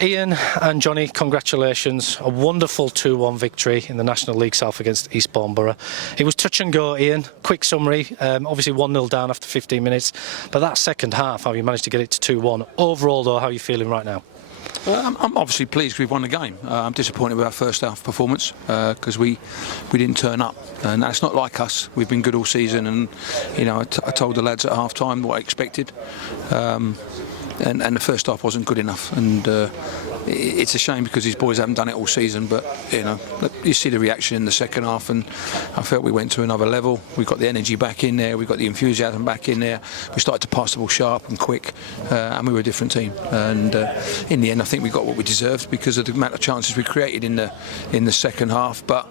Ian and Johnny, congratulations. A wonderful 2-1 victory in the National League South against Eastbourne Borough. It was touch and go, Ian. Quick summary, obviously 1-0 down after 15 minutes, but that second half, how you managed to get it to 2-1. Overall though, how are you feeling right now? I'm obviously pleased we've won the game. I'm disappointed with our first half performance because we didn't turn up, and that's not like us. We've been good all season, and I told the lads at half time what I expected, and the first half wasn't good enough, and it's a shame because these boys haven't done it all season, but you see the reaction in the second half, and I felt we went to another level. We got the energy back in there, we got the enthusiasm back in there, we started to pass the ball sharp and quick, and we were a different team, and in the end I think we got what we deserved because of the amount of chances we created in the second half. But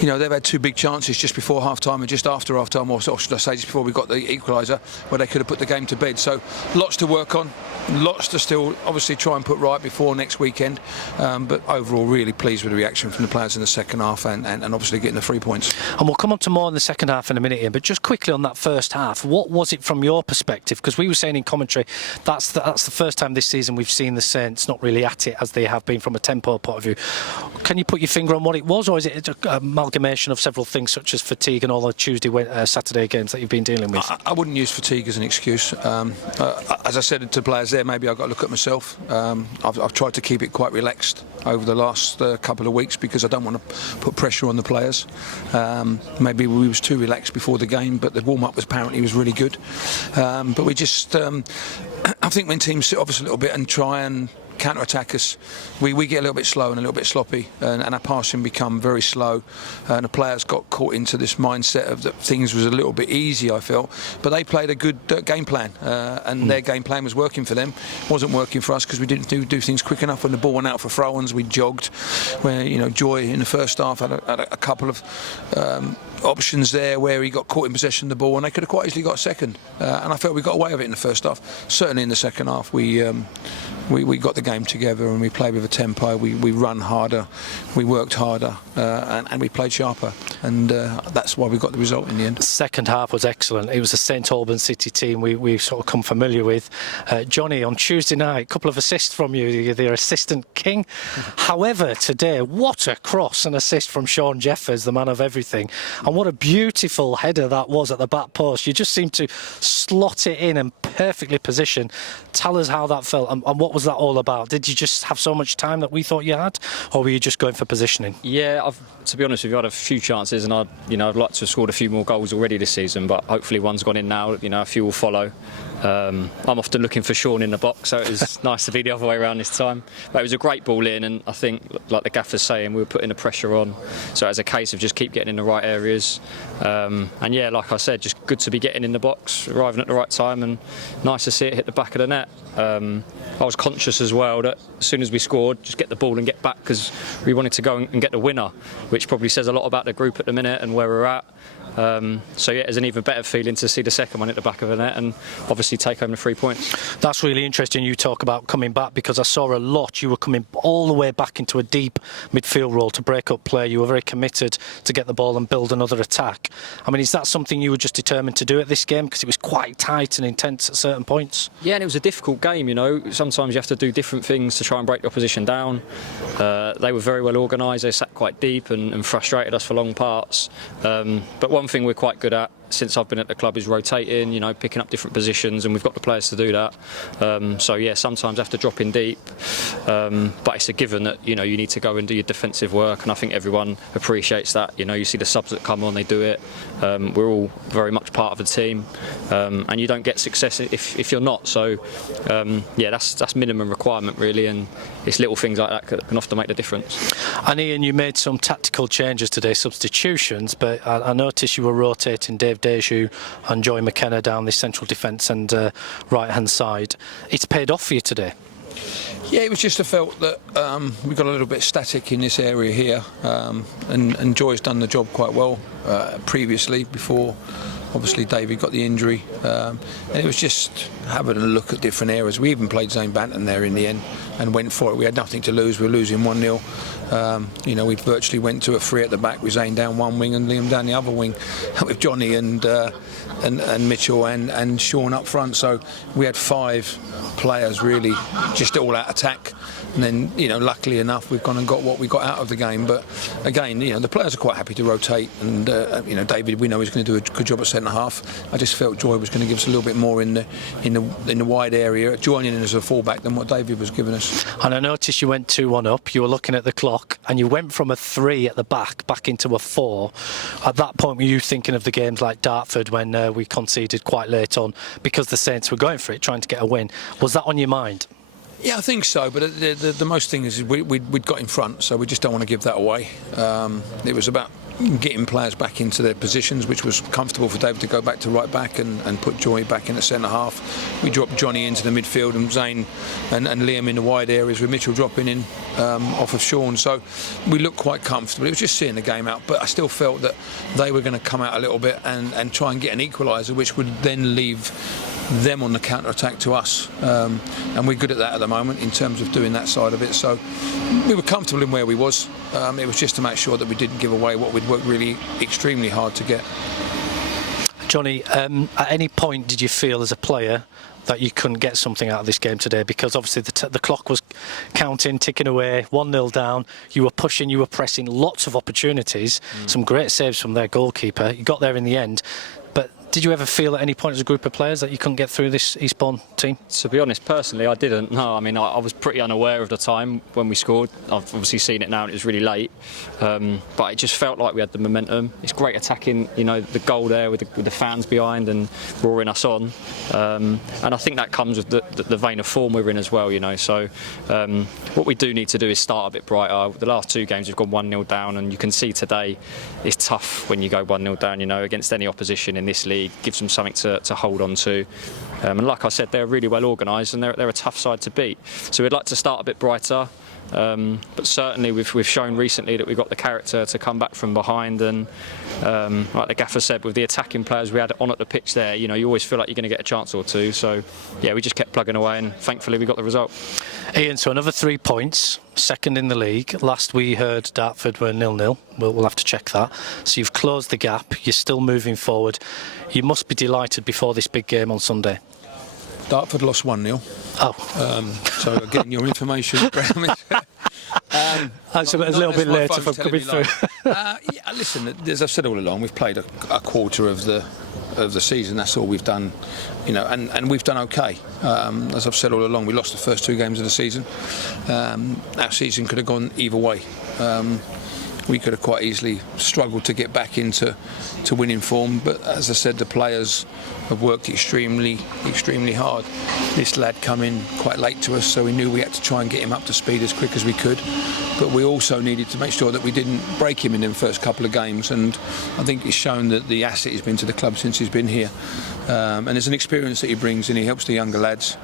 they've had two big chances just before half time and just after half time, or should I say just before we got the equaliser, where they could have put the game to bed. So lots to work on, lots to still obviously try and put right before next weekend, but overall really pleased with the reaction from the players in the second half, and obviously getting the 3 points. And we'll come on to more in the second half in a minute, Ian, but just quickly on that first half, what was it from your perspective? Because we were saying in commentary that's the first time this season we've seen the Saints not really at it as they have been from a tempo point of view. Can you put your finger on what it was, or is it an amalgamation of several things such as fatigue and all the Saturday games that you've been dealing with? I wouldn't use fatigue as an excuse. As I said to players there, maybe I've got to look at myself. I've tried to keep it quite relaxed over the last couple of weeks because I don't want to put pressure on the players. Maybe we was too relaxed before the game, but the warm-up was apparently really good. But we just, I think when teams sit off us a little bit and try and counter-attack us, we get a little bit slow and a little bit sloppy, and our passing become very slow, and the players got caught into this mindset of that things was a little bit easy, I felt, but they played a good game plan, and their game plan was working for them. It wasn't working for us because we didn't do things quick enough. When the ball went out for throw-ons, we jogged, where Joy in the first half had a couple of options there where he got caught in possession of the ball, and they could have quite easily got a second, and I felt we got away with it in the first half. Certainly in the second half we got the game together, and we played with a tempo. We run harder, we worked harder, and we played sharper, and that's why we got the result in the end. The second half was excellent. It was a St Albans City team we sort of come familiar with. Johnny, on Tuesday night, a couple of assists from you. You're their assistant king. However, today, what a cross and assist from Sean Jeffers, the man of everything. And what a beautiful header that was at the back post. You just seemed to slot it in and perfectly positioned. Tell us how that felt, and what was that all about? Did you just have so much time that we thought you had, or were you just going for positioning? Yeah, to be honest with you, I had a few chances, and I'd like to have scored a few more goals already this season, but hopefully one's gone in now. A few will follow. I'm often looking for Sean in the box, so it was nice to be the other way around this time. But it was a great ball in, and I think, like the gaffer's saying, we were putting the pressure on. So it was a case of just keep getting in the right areas. And yeah, like I said, just good to be getting in the box, arriving at the right time, and nice to see it hit the back of the net. I was conscious as well that as soon as we scored, just get the ball and get back, because we wanted to go and get the winner, which probably says a lot about the group at the minute and where we're at. So yeah, it's an even better feeling to see the second one at the back of the net and obviously take home the 3 points. That's really interesting you talk about coming back, because I saw a lot. You were coming all the way back into a deep midfield role to break up play. You were very committed to get the ball and build another attack. I mean, is that something you were just determined to do at this game, because it was quite tight and intense at certain points? Yeah, and it was a difficult game, Sometimes you have to do different things to try and break the opposition down. They were very well organised. They sat quite deep and frustrated us for long parts. But one thing we're quite good at since I've been at the club is rotating, picking up different positions, and we've got the players to do that. So yeah, sometimes I have to drop in deep, but it's a given that you need to go and do your defensive work, and I think everyone appreciates that. You see the subs that come on, they do it. We're all very much part of the team, and you don't get success if you're not. So yeah, that's minimum requirement really, and it's little things like that that can often make the difference. And Ian, you made some tactical changes today, substitutions, but I noticed you were rotating Dave Deju and Joy McKenna down the central defence and right-hand side. It's paid off for you today. Yeah, it was just I felt that we got a little bit static in this area here, and Joy's done the job quite well previously, before obviously David got the injury, and it was just having a look at different areas. We even played Zane Banton there in the end and went for it. We had nothing to lose. We were losing 1-0. We virtually went to a free at the back with Zane down one wing and Liam down the other wing, with Johnny and Mitchell and Sean up front. So we had 5 players really just all out attack. and then luckily enough we've gone and got what we got out of the game. But again, the players are quite happy to rotate, and David, we know he's going to do a good job at centre half. I just felt Joy was going to give us a little bit more in the wide area, joining in as a fullback than what David was giving us. And I noticed you went 2-1 up. You were looking at the clock, and you went from a 3 at the back into a 4. At that point, were you thinking of the games like Dartford when we conceded quite late on because the Saints were going for it, trying to get a win? Was that on your mind? Yeah, I think so, but the most thing is we'd got in front, so we just don't want to give that away. It was about getting players back into their positions, which was comfortable for David to go back to right back and put Joy back in at centre half. We dropped Johnny into the midfield and Zane and Liam in the wide areas, with Mitchell dropping in off of Sean. So we looked quite comfortable. It was just seeing the game out, but I still felt that they were going to come out a little bit and try and get an equaliser, which would then leave them on the counter-attack to us, and we're good at that at the moment in terms of doing that side of it. So we were comfortable in where we was. It was just to make sure that we didn't give away what we'd worked really extremely hard to get. Johnny, at any point did you feel as a player that you couldn't get something out of this game today? Because obviously the clock was counting, ticking away, 1-0 down. You were pushing, you were pressing, lots of opportunities, some great saves from their goalkeeper. You got there in the end. But did you ever feel at any point as a group of players that you couldn't get through this Eastbourne team? To be honest, personally, I didn't. No, I mean, I was pretty unaware of the time when we scored. I've obviously seen it now, and it was really late. But it just felt like we had the momentum. It's great attacking, the goal there with the fans behind and roaring us on. And I think that comes with the vein of form we're in as well, So what we do need to do is start a bit brighter. The last 2 games we've gone 1-0 down, and you can see today it's tough when you go 1-0 down, against any opposition in this league. Gives them something to hold on to. And like I said, they're really well organised, and they're a tough side to beat. So we'd like to start a bit brighter. But certainly we've shown recently that we've got the character to come back from behind, and like the gaffer said, with the attacking players we had on at the pitch there, you always feel like you're going to get a chance or two. So yeah, we just kept plugging away, and thankfully we got the result. Ian, so another 3 points, second in the league. Last we heard Dartford were 0-0. We'll have to check that. So you've closed the gap, you're still moving forward. You must be delighted before this big game on Sunday. Dartford lost 1-0. Oh. So getting your information, Graham. That's a little bit later for coming through. Listen, as I've said all along, we've played a quarter of the season. That's all we've done, and we've done okay. As I've said all along, we lost the first 2 games of the season. Our season could have gone either way. We could have quite easily struggled to get back into winning form, but as I said, the players have worked extremely hard. This lad come in quite late to us, so we knew we had to try and get him up to speed as quick as we could, but we also needed to make sure that we didn't break him in the first couple of games, and I think it's shown that the asset he's been to the club since he's been here. And there's an experience that he brings, and he helps the younger lads.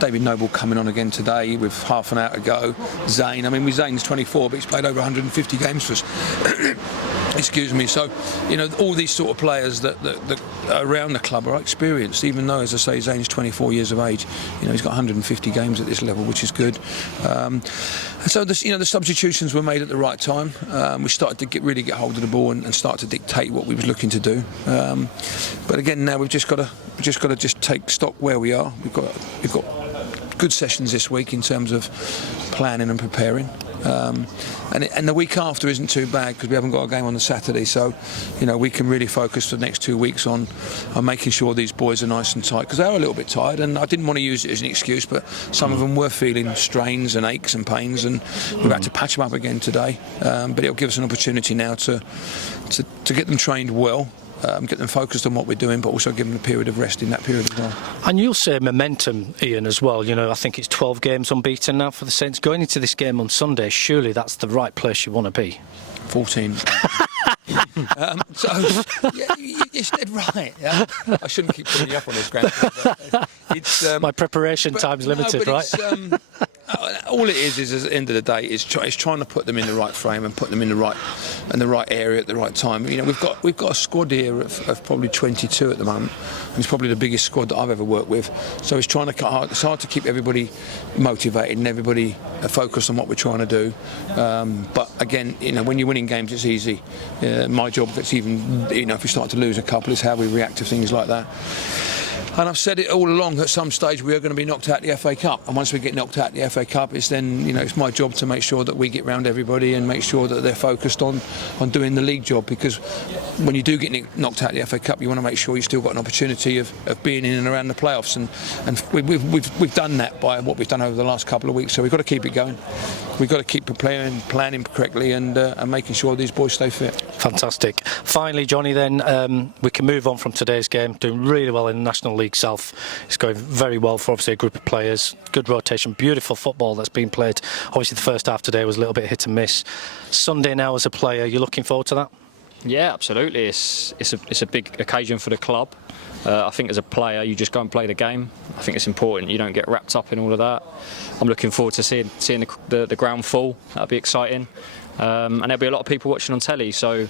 David Noble coming on again today with half an hour to go. Zane, Zane's 24, but he's played over 150 games for us. Excuse me. So, all these sort of players that are around the club are experienced, even though, as I say, Zane's 24 years of age. He's got 150 games at this level, which is good. So, the substitutions were made at the right time. We started to really get hold of the ball and start to dictate what we was looking to do. But again, now we've just got to take stock where we are. We've got good sessions this week in terms of planning and preparing. And the week after isn't too bad because we haven't got a game on the Saturday, so we can really focus for the next 2 weeks on making sure these boys are nice and tight, because they are a little bit tired, and I didn't want to use it as an excuse, but some of them were feeling strains and aches and pains, and we've had to patch them up again today, but it'll give us an opportunity now to get them trained well. Get them focused on what we're doing, but also give them a period of rest in that period as well. And you'll say momentum, Ian, as well. I think it's 12 games unbeaten now for the Saints. Going into this game on Sunday, surely that's the right place you want to be. 14. You said right. Yeah? I shouldn't keep putting you up on this, Graham. It's my preparation time's limited, right? All it is at the end of the day is trying to put them in the right frame and put them in the right area at the right time. We've got a squad here of probably 22 at the moment, and it's probably the biggest squad that I've ever worked with. So it's hard to keep everybody motivated and everybody focused on what we're trying to do. But again, when you're winning games, it's easy. My job, if it's even if we start to lose a couple, is how we react to things like that. And I've said it all along, at some stage we are going to be knocked out the FA Cup, and once we get knocked out the FA Cup, it's then, you know, it's my job to make sure that we get round everybody and make sure that they're focused on doing the league job, because when you do get knocked out the FA Cup, you want to make sure you've still got an opportunity of being in and around the playoffs, and we've done that by what we've done over the last couple of weeks, so we've got to keep it going. We've got to keep planning correctly and making sure these boys stay fit. Fantastic. Finally, Johnny, then we can move on from today's game. Doing really well in the National League South. It's going very well for obviously a group of players. Good rotation, beautiful football that's been played. Obviously the first half today was a little bit hit and miss. Sunday now as a player, you're looking forward to that? Yeah, absolutely. It's a big occasion for the club. I think as a player, you just go and play the game. I think it's important you don't get wrapped up in all of that. I'm looking forward to seeing the ground full. That'll be exciting. And there'll be a lot of people watching on telly. So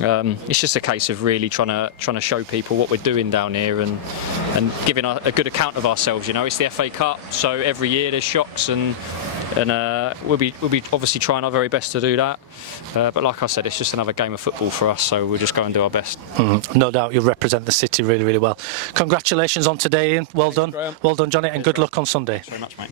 it's just a case of really trying to show people what we're doing down here and giving a good account of ourselves. You know, it's the FA Cup, so every year there's shocks and we'll be obviously trying our very best to do that. But like I said, it's just another game of football for us, so we'll just go and do our best. No doubt you'll represent the city really, really well. Congratulations on today, Ian. Well done. Well done, Johnny, and good luck on Sunday. Thanks very much, mate.